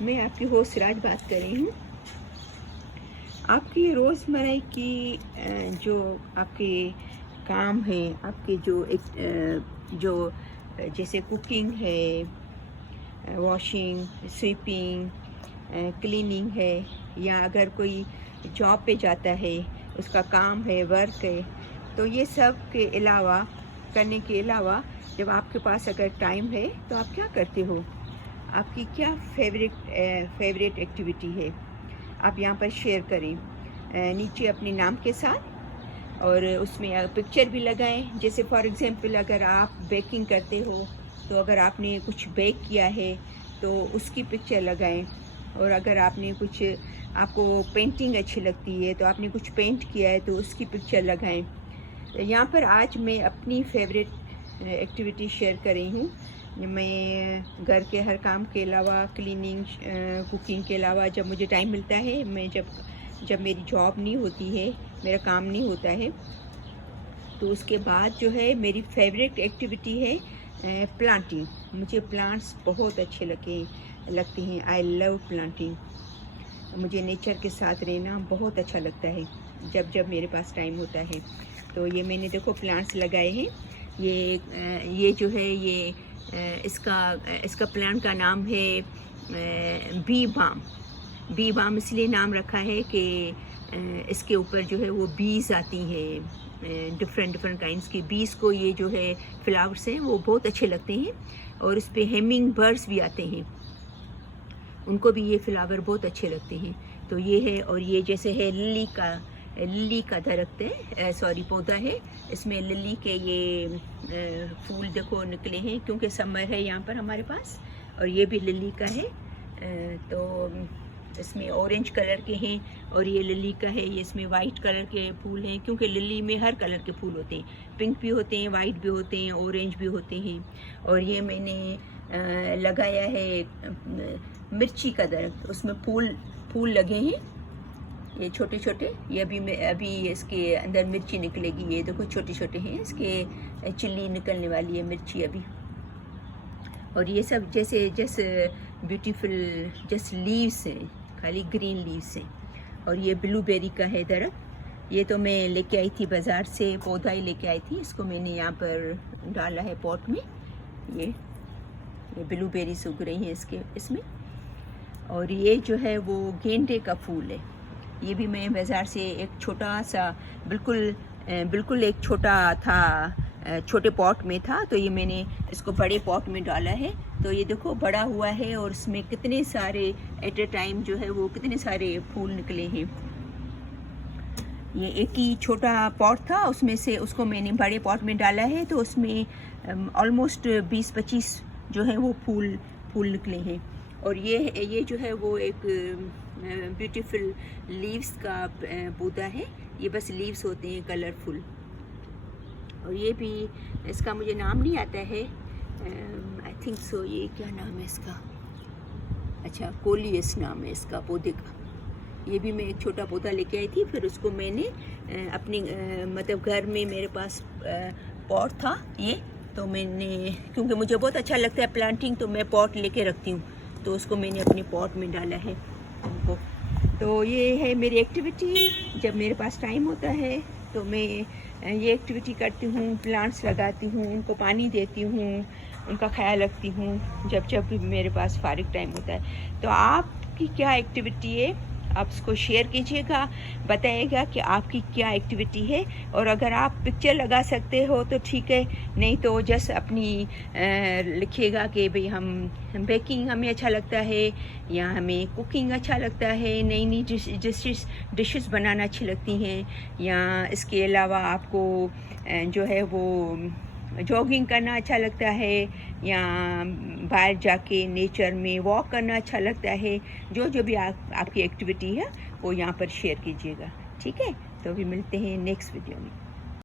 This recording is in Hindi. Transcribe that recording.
मैं आपकी होस्ट सिराज बात कर रही हूँ। आपकी रोज़मर्रा की जो आपके काम हैं, आपके जो जैसे कुकिंग है, वॉशिंग, स्वीपिंग, क्लीनिंग है, या अगर कोई जॉब पे जाता है, उसका काम है, वर्क है, तो ये सब के अलावा करने के अलावा जब आपके पास अगर टाइम है तो आप क्या करते हो? आपकी क्या फेवरेट एक्टिविटी है? आप यहाँ पर शेयर करें नीचे अपने नाम के साथ, और उसमें पिक्चर भी लगाएं। जैसे फॉर एग्जांपल अगर आप बेकिंग करते हो तो अगर आपने कुछ बेक किया है तो उसकी पिक्चर लगाएं, और अगर आपने कुछ आपको पेंटिंग अच्छी लगती है तो आपने कुछ पेंट किया है तो उसकी पिक्चर लगाएं। यहाँ पर आज मैं अपनी फेवरेट एक्टिविटी शेयर कर रही हूँ। मैं घर के हर काम के अलावा, क्लीनिंग, कुकिंग के अलावा, जब मुझे टाइम मिलता है, मैं जब मेरी जॉब नहीं होती है, मेरा काम नहीं होता है, तो उसके बाद जो है मेरी फेवरेट एक्टिविटी है प्लांटिंग। मुझे प्लांट्स बहुत अच्छे लगते हैं। I love planting. मुझे नेचर के साथ रहना बहुत अच्छा लगता है जब मेरे पास टाइम होता है। तो ये मैंने देखो प्लांट्स लगाए हैं। ये जो है ये इसका प्लांट का नाम है बी बाम। इसलिए नाम रखा है कि इसके ऊपर जो है वो बीज आती हैं, डिफरेंट काइंड्स की बीज को। ये जो है फ्लावर्स हैं वो बहुत अच्छे लगते हैं, और इस पर हेमिंग बर्ड्स भी आते हैं, उनको भी ये फ्लावर बहुत अच्छे लगते हैं। तो ये है, और ये जैसे है लिली का दरख्त है, सॉरी पौधा है। इसमें लिली के ये फूल देखो निकले हैं, क्योंकि समर है यहाँ पर हमारे पास। और ये भी लिली का है, तो इसमें ऑरेंज कलर के हैं, और ये लिली का है, ये इसमें वाइट कलर के फूल हैं, क्योंकि लिली में हर कलर के फूल होते हैं। पिंक भी होते हैं, वाइट भी होते हैं, ऑरेंज भी होते हैं। और ये मैंने लगाया है मिर्ची का दरख्त, उसमें फूल लगे हैं, ये छोटे छोटे। ये अभी इसके अंदर मिर्ची निकलेगी। ये देखो छोटे छोटे हैं, इसके चिल्ली निकलने वाली है मिर्ची अभी। और ये सब जैसे ब्यूटीफुल जस्ट लीव्स हैं, खाली ग्रीन लीव्स हैं। और ये ब्लूबेरी का है दरख्त। ये तो मैं लेके आई थी बाज़ार से, पौधा ही लेके आई थी। इसको मैंने यहाँ पर डाला है पॉट में। ये ब्लूबेरीज उग रही हैं इसमें। और ये जो है वो गेंदे का फूल है। ये भी मैं बाज़ार से एक छोटा सा, बिल्कुल एक छोटा था, छोटे पॉट में था, तो ये मैंने इसको बड़े पॉट में डाला है। तो ये देखो बड़ा हुआ है, और इसमें कितने सारे एट ए टाइम जो है वो कितने सारे फूल निकले हैं। ये एक ही छोटा पॉट था, उसमें से उसको मैंने बड़े पॉट में डाला है, तो उसमें ऑलमोस्ट 20-25 जो है वो फूल निकले हैं। और ये जो है वो एक ब्यूटीफुल लीव्स का पौधा है। ये बस लीव्स होते हैं कलरफुल। और ये भी, इसका मुझे नाम नहीं आता है, आई थिंक सो। ये क्या नाम है इसका? अच्छा, कोलियस नाम है इसका पौधे का। ये भी मैं एक छोटा पौधा लेके आई थी, फिर उसको मैंने अपनी मतलब घर में मेरे पास पॉट था ये, तो मैंने, क्योंकि मुझे बहुत अच्छा लगता है प्लांटिंग, तो मैं पॉट लेके रखती हूँ, तो उसको मैंने अपने पॉट में डाला है उनको। तो ये है मेरी एक्टिविटी। जब मेरे पास टाइम होता है तो मैं ये एक्टिविटी करती हूँ, प्लांट्स लगाती हूँ, उनको पानी देती हूँ, उनका ख्याल रखती हूँ जब भी मेरे पास फारिग टाइम होता है। तो आपकी क्या एक्टिविटी है, आप उसको शेयर कीजिएगा, बताइएगा कि आपकी क्या एक्टिविटी है। और अगर आप पिक्चर लगा सकते हो तो ठीक है, नहीं तो जस्ट अपनी लिखिएगा कि भाई हम बेकिंग हमें अच्छा लगता है, या हमें कुकिंग अच्छा लगता है, नई डिशेस बनाना अच्छी लगती हैं, या इसके अलावा आपको जो है वो जॉगिंग करना अच्छा लगता है, या बाहर जाके नेचर में वॉक करना अच्छा लगता है। जो भी आपकी एक्टिविटी है वो यहाँ पर शेयर कीजिएगा, ठीक है? तो अभी मिलते हैं नेक्स्ट वीडियो में।